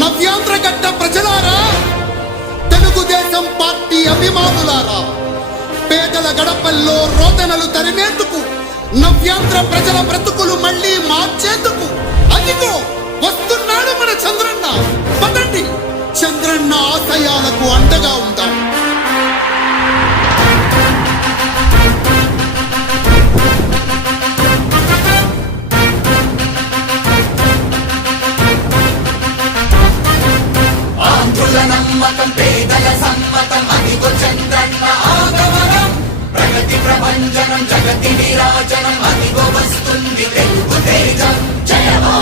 నవ్యాంధ్ర గడ్డ ప్రజలారా, తెలుగుదేశం పార్టీ అభిమానులారా, పేదల గడపల్లో రోదనలు తరిమేందుకు, నవ్యాంధ్ర ప్రజల బ్రతుకులు మళ్ళీ మార్చేందుకు అదిగో వస్తున్నాడు మన చంద్రన్న. పదండి, చంద్రన్న ఆశయాలకు అండగా ఉందాం. ఆంధ్రుల నమ్మకం, పేదల సమ్మతం, అదిగో చంద్రన్న ఆగమనం. ప్రగతి ప్రభంజనం, జగతి విరాజనం, అదిగో వస్తుంది తెలుగు తేజం. జయ హో.